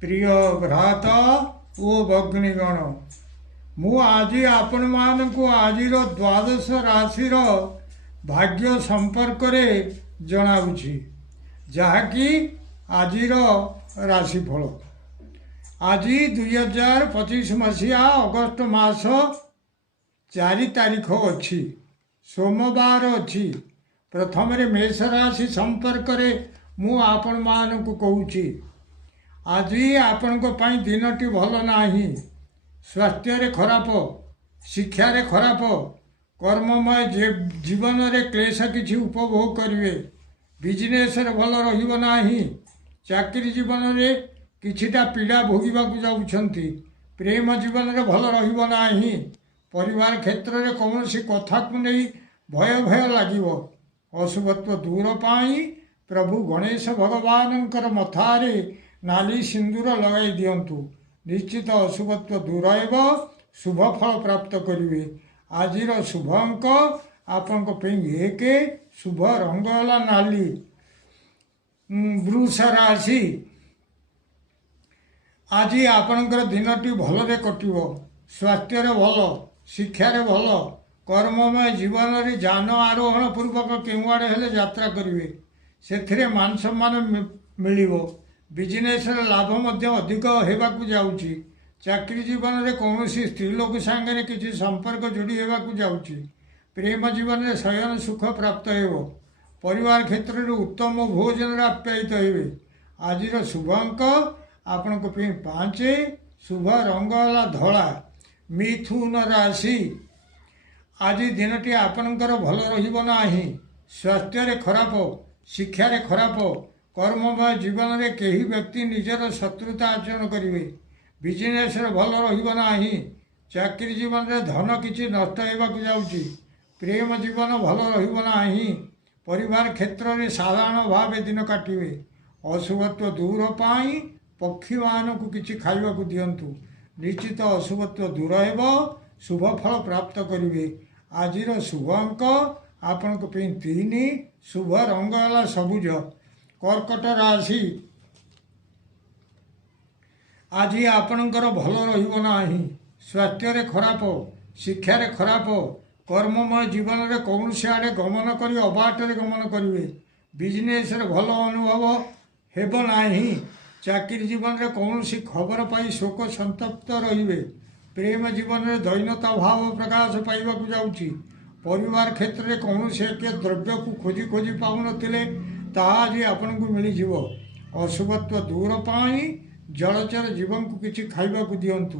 प्रिय भ्राता ओ भग्नीगण मु आज आपण मानकु आजिर द्वादश राशिर भाग्य संपर्क रे जणाउछि जहाँकि आजिर राशिफल आज 2025 मसीहा अगस्ट मास 4 तारीख अच्छी सोमवार अच्छी प्रथम मेष राशि संपर्क रे मु आपण मानकु कहूछि आज आपण दिनटी भल नाही स्वास्थ्य रे खराब शिक्षा रे खराब कर्ममय जीवन रे क्लेश किछि उपभोग करिवे बिजनेस रे भल रहिबो नाही चाकरी जीवन रे किछिटा पीड़ा भोगिबाकु जाउछंती प्रेम जीवन रे भल रहिबो नाही परिवार क्षेत्र रे कौनसी कथा को नहीं भय भय लागिवो अशुभत्व दूर पाई प्रभु गणेश भगवानंकर मथारे नाली सिंदूर लगाई दियंतु निश्चित अशुभत्व दूर हेबो शुभ फल प्राप्त करिवे आजिर शुभ अंक आपण एक शुभ रंग होला नाली वृष राशि आज आपणकर दिनटी भलरे कटिवो स्वास्थ्य रे भल शिक्षा रे भल कर्ममय जीवन रे जान आरोहण पूर्वक केउआड़े हेले यात्रा करिवे सेथिरे मान सम्मान मिलिवो बिजनेस लाभ मध्य अधिक हेबाकु जाउची चाकरी जीवन रे कौनसी स्त्री लोक सांगे किसी संपर्क जोड़ी हेबाकु जाउची प्रेम जीवन रे शयन सुख प्राप्त हेबो परिवार क्षेत्र रे उत्तम भोजन रे आप्यायित हेबे आजिर शुभ अंक आपण को 5 शुभ रंग होला धला मिथुन राशि आज दिनटी आपणकर भल रहिबो नाही स्वास्थ्य रे खराब शिक्षा रे खराब कर्ममय जीवन रे केही व्यक्ति निजर शत्रुता आचरण करिवे बिजनेस रे भल रहिबो नाही चाकरी जीवन रे धन किछि नष्ट हेबाकु जाउची प्रेम जीवन भल रहिबो नाही परिवार क्षेत्र रे साधारण भावे दिन काटिवे अशुभत्व दूर पाई पक्षी मानकु किछि खाइबाकु दियंतु निश्चित अशुभत्व दूर हेबो शुभ फल प्राप्त करिवे आजिर शुभ अंक आपण को 3 शुभ रंग होला सबुज कर्कट राशि आज आपणकर भल रहिबो नाही स्वास्थ्य रे खराब शिक्षा रे खराब कर्ममय जीवन रे कौनसी आड़े गमन करी अबाट रे गमन करिवे बिजनेस रे भल अनुभव हेबो नाही चाकरी जीवन रे कौनसी खबर पाई शोक संतप्त रहिवे प्रेम जीवन रे दैन्यता भाव प्रकाश पाइबाकु जाउची परिवार क्षेत्र रे कौनसी एक द्रव्य को खोजी खोजी पाउनथिले ताहा आज आपण को मिली जीवो अशुभत्व दूर पाई जलचर जीवन को किछि खाइबाकु दियंतु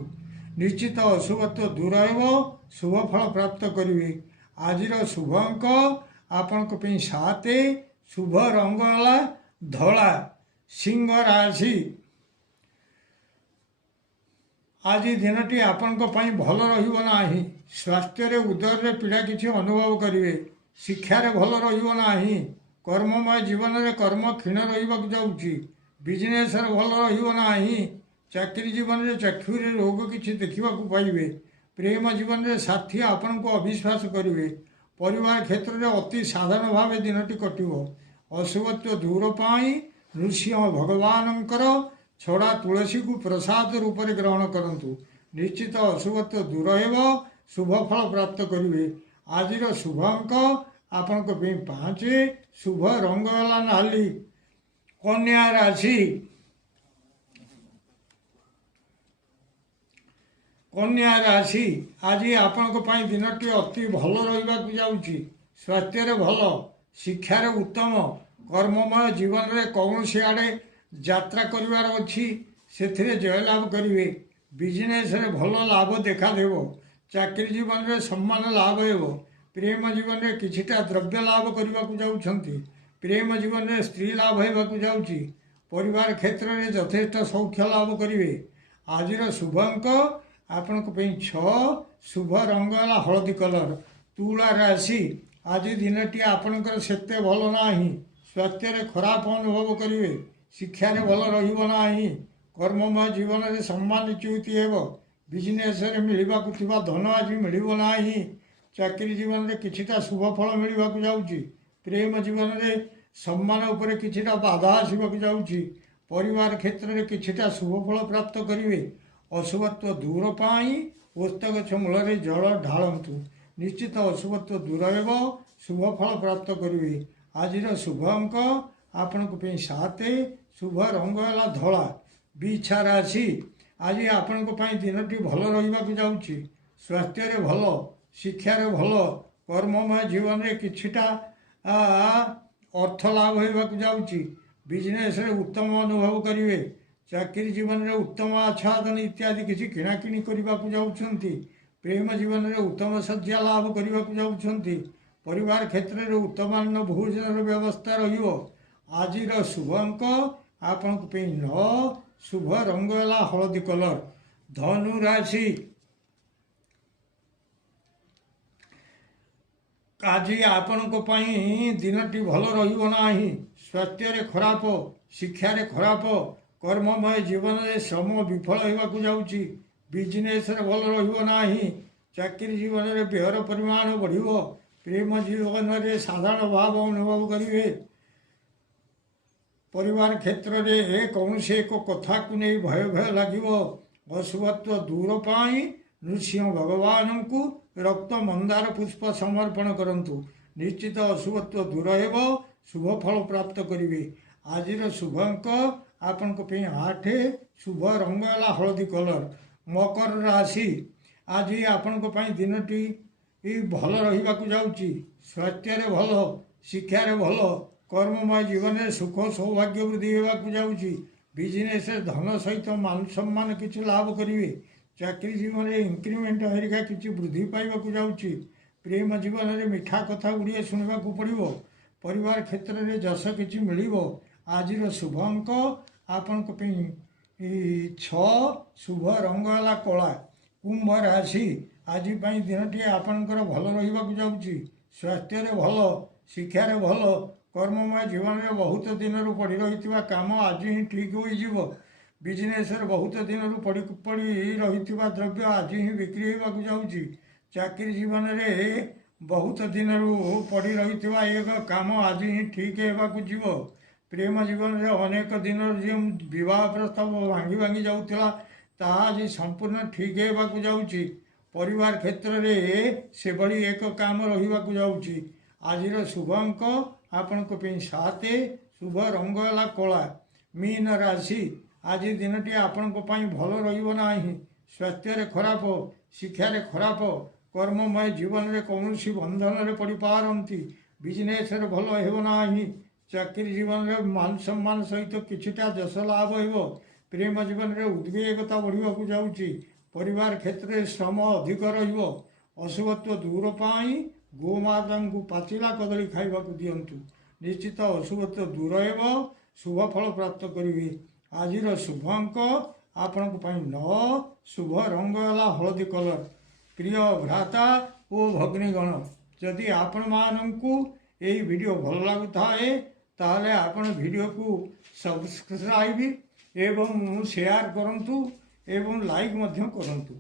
निश्चित अशुभत्व दूर हेबो शुभ फल प्राप्त करिवे आजिर शुभ अंक आपण को 7 शुभ रंग होला धला सिंह राशि आज दिनटी आपण भल रहिबो नाही स्वास्थ्य रे उदर रे पीड़ा किछि अनुभव करिवे शिक्षा रे भल रहिबो नाही कर्ममय जीवन रे कर्म क्षीण रहिबाकु जाउची बिजनेस रे भल रहिबो नाही चाकरी जीवन रे चक्षु रे रोग किछि देखिबाकु पाइबे प्रेम जीवन रे साथी आपण को अविश्वास करिवे परिवार क्षेत्र रे अति साधारण भावे दिनटी कटिवो अशुभत्व दूर पाई नृसिंह भगवानंकर छड़ा तुलसी को प्रसाद रूप में ग्रहण करंतु निश्चित अशुभत्व दूर हेबो शुभ फल प्राप्त करिवे आजिर शुभ अंक आपण को 5 शुभ रंग होला नाली कन्या राशि आज आपण को दिनटी अति भल रहिबाकु जाउची स्वास्थ्य रे भल शिक्षा रे उत्तम कर्ममय जीवन रे कौनसी आड़े यात्रा करिवार अछि सेथिरे जय लाभ करिवे बिजनेस रे भल लाभ देखा देबो चाकरी जीवन रे सम्मान लाभ हेबो प्रेम जीवन रे किछिटा द्रव्य लाभ करबाकु जाउछंती प्रेम जीवन रे स्त्री लाभ हेबाकु जाउची परिवार क्षेत्र रे यथेष्ट सौख्य लाभ करिवे आजिर शुभ अंक आपण को 6 शुभ रंग होला हळदी कलर तुला राशि आज दिनटी आपणकर सेते भल नाही स्वास्थ्य रे खराब अनुभव करिवे शिक्षा रे भल रहिबो नाही कर्ममय जीवन रे सम्मान च्युति हेबो बिजनेस रे मिलिबाकु थिबा धन आज मिलिबो नाही ଚାକିରି ଜୀବନରେ କିଛିଟା ଶୁଭ ଫଳ ମିଳିବାକୁ ଯାଉଛି। ପ୍ରେମ ଜୀବନରେ ସମ୍ମାନ ଉପରେ କିଛିଟା ବାଧା ଆସିବାକୁ ଯାଉଛି। ପରିବାର କ୍ଷେତ୍ରରେ କିଛିଟା ଶୁଭ ଫଳ ପ୍ରାପ୍ତ କରିବେ। ଅଶୁଭତ୍ୱ ଦୂର ପାଇଁ ଓସ୍ତ ଗଛ ମୂଳରେ ଜଳ ଢାଳନ୍ତୁ। ନିଶ୍ଚିତ ଅଶୁଭତ୍ୱ ଦୂର ହେବ, ଶୁଭ ଫଳ ପ୍ରାପ୍ତ କରିବେ। ଆଜିର ଶୁଭ ଅଙ୍କ ଆପଣଙ୍କ ପାଇଁ 7, ଶୁଭ ରଙ୍ଗ ହେଲା ଧଳା। ବିଛା ରାଶି, ଆଜି ଆପଣଙ୍କ ପାଇଁ ଦିନଟି ଭଲ ରହିବାକୁ ଯାଉଛି। ସ୍ୱାସ୍ଥ୍ୟରେ ଭଲ, ଶିକ୍ଷାରେ ଭଲ, କର୍ମମୟ ଜୀବନରେ କିଛିଟା ଅର୍ଥ ଲାଭ ହେବାକୁ ଯାଉଛି। ବିଜନେସରେ ଉତ୍ତମ ଅନୁଭବ କରିବେ। ଚାକିରି ଜୀବନରେ ଉତ୍ତମ ଆଚ୍ଛାଦନ ଇତ୍ୟାଦି କିଛି କିଣାକିଣି କରିବାକୁ ଯାଉଛନ୍ତି। ପ୍ରେମ ଜୀବନରେ ଉତ୍ତମ ଶଯ୍ୟା ଲାଭ କରିବାକୁ ଯାଉଛନ୍ତି। ପରିବାର କ୍ଷେତ୍ରରେ ଉତ୍ତମାନ୍ନ ଭୋଜନର ବ୍ୟବସ୍ଥା ରହିବ। ଆଜିର ଶୁଭ ଅଙ୍କ ଆପଣଙ୍କ ପାଇଁ 9, ଶୁଭ ରଙ୍ଗ ହେଲା ହଳଦୀ କଲର। ଧନୁ ରାଶି, ଆଜି ଆପଣଙ୍କ ପାଇଁ ଦିନଟି ଭଲ ରହିବ ନାହିଁ। ସ୍ୱାସ୍ଥ୍ୟରେ ଖରାପ, ଶିକ୍ଷାରେ ଖରାପ, କର୍ମମୟ ଜୀବନରେ ଶ୍ରମ ବିଫଳ ହେବାକୁ ଯାଉଛି। ବିଜନେସରେ ଭଲ ରହିବ ନାହିଁ। ଚାକିରି ଜୀବନରେ ବ୍ୟୟର ପରିମାଣ ବଢ଼ିବ। ପ୍ରେମ ଜୀବନରେ ସାଧାରଣ ଭାବ ଅନୁଭବ କରିବେ। ପରିବାର କ୍ଷେତ୍ରରେ କୌଣସି ଏକ କଥାକୁ ନେଇ ଭୟ ଭୟ ଲାଗିବ। ଅଶୁଭତ୍ୱ ଦୂର ପାଇଁ ନୃସିଂହ ଭଗବାନଙ୍କୁ ରକ୍ତ ମନ୍ଦାର ପୁଷ୍ପ ସମର୍ପଣ କରନ୍ତୁ। ନିଶ୍ଚିତ ଅଶୁଭତ୍ୱ ଦୂର ହେବ, ଶୁଭ ଫଳ ପ୍ରାପ୍ତ କରିବେ। ଆଜିର ଶୁଭ ଅଙ୍କ ଆପଣଙ୍କ ପାଇଁ 8, ଶୁଭ ରଙ୍ଗ ହେଲା ହଳଦୀ କଲର। ମକର ରାଶି, ଆଜି ଆପଣଙ୍କ ପାଇଁ ଦିନଟି ଭଲ ରହିବାକୁ ଯାଉଛି। ସ୍ୱାସ୍ଥ୍ୟରେ ଭଲ, ଶିକ୍ଷାରେ ଭଲ, କର୍ମମୟ ଜୀବନରେ ସୁଖ ସୌଭାଗ୍ୟ ବୃଦ୍ଧି ହେବାକୁ ଯାଉଛି। ବିଜନେସରେ ଧନ ସହିତ ମାନ ସମ୍ମାନ କିଛି ଲାଭ କରିବେ। ଚାକିରି ଜୀବନରେ ଇନକ୍ରିମେଣ୍ଟ ହେରିକା କିଛି ବୃଦ୍ଧି ପାଇବାକୁ ଯାଉଛି। ପ୍ରେମ ଜୀବନରେ ମିଠା କଥା ଗୁଡ଼ିଏ ଶୁଣିବାକୁ ପଡ଼ିବ। ପରିବାର କ୍ଷେତ୍ରରେ ଯଶ କିଛି ମିଳିବ। ଆଜିର ଶୁଭ ଅଙ୍କ ଆପଣଙ୍କ ପାଇଁ 6, ଶୁଭ ରଙ୍ଗ ହେଲା କଳା। କୁମ୍ଭ ରାଶି, ଆଜି ପାଇଁ ଦିନଟି ଆପଣଙ୍କର ଭଲ ରହିବାକୁ ଯାଉଛି। ସ୍ୱାସ୍ଥ୍ୟରେ ଭଲ, ଶିକ୍ଷାରେ ଭଲ, କର୍ମମୟ ଜୀବନରେ ବହୁତ ଦିନରୁ ପଡ଼ି ରହିଥିବା କାମ ଆଜି ହିଁ ଠିକ୍ ହୋଇଯିବ। ବିଜନେସରେ ବହୁତ ଦିନରୁ ପଡ଼ି ରହିଥିବା ଦ୍ରବ୍ୟ ଆଜି ହିଁ ବିକ୍ରି ହେବାକୁ ଯାଉଛି। ଚାକିରି ଜୀବନରେ ବହୁତ ଦିନରୁ ପଡ଼ି ରହିଥିବା ଏକ କାମ ଆଜି ହିଁ ଠିକ୍ ହେବାକୁ ଯିବ। ପ୍ରେମ ଜୀବନରେ ଅନେକ ଦିନରୁ ଯେଉଁ ବିବାହ ପ୍ରସ୍ତାବ ଭାଙ୍ଗି ଭାଙ୍ଗି ଯାଉଥିଲା, ତାହା ଆଜି ସମ୍ପୂର୍ଣ୍ଣ ଠିକ୍ ହେବାକୁ ଯାଉଛି। ପରିବାର କ୍ଷେତ୍ରରେ ସେଭଳି ଏକ କାମ ରହିବାକୁ ଯାଉଛି। ଆଜିର ଶୁଭ ଅଙ୍କ ଆପଣଙ୍କ ପାଇଁ 7, ଶୁଭ ରଙ୍ଗ ହେଲା କଳା। ମୀନ ରାଶି, ଆଜି ଦିନଟି ଆପଣଙ୍କ ପାଇଁ ଭଲ ରହିବ ନାହିଁ। ସ୍ୱାସ୍ଥ୍ୟରେ ଖରାପ, ଶିକ୍ଷାରେ ଖରାପ, କର୍ମମୟ ଜୀବନରେ କୌଣସି ବନ୍ଧନରେ ପଡ଼ିପାରନ୍ତି। ବିଜନେସରେ ଭଲ ହେବ ନାହିଁ। ଚାକିରି ଜୀବନରେ ମାନ ସମ୍ମାନ ସହିତ କିଛିଟା ଯଶ ଲାଭ ହେବ। ପ୍ରେମ ଜୀବନରେ ଉଦ୍ବେଗତା ବଢ଼ିବାକୁ ଯାଉଛି। ପରିବାର କ୍ଷେତ୍ରରେ ଶ୍ରମ ଅଧିକ ରହିବ। ଅଶୁଭତ୍ୱ ଦୂର ପାଇଁ ଗୋମାତାଙ୍କୁ ପାଚିଲା କଦଳୀ ଖାଇବାକୁ ଦିଅନ୍ତୁ। ନିଶ୍ଚିତ ଅଶୁଭତ୍ୱ ଦୂର ହେବ, ଶୁଭ ଫଳ ପ୍ରାପ୍ତ କରିବେ। ଆଜିର ଶୁଭ ଅଙ୍କ ଆପଣଙ୍କ ପାଇଁ 9, ଶୁଭ ରଙ୍ଗ ହେଲା ହଳଦୀ କଲର। ପ୍ରିୟ ଭ୍ରାତା ଓ ଭଗ୍ନୀଗଣ, ଯଦି ଆପଣମାନଙ୍କୁ ଏହି ଭିଡ଼ିଓ ଭଲ ଲାଗୁଥାଏ ତାହେଲେ ଆପଣ ଭିଡ଼ିଓକୁ ସବସ୍କ୍ରାଇବ୍ ଏବଂ ସେୟାର କରନ୍ତୁ ଏବଂ ଲାଇକ୍ ମଧ୍ୟ କରନ୍ତୁ।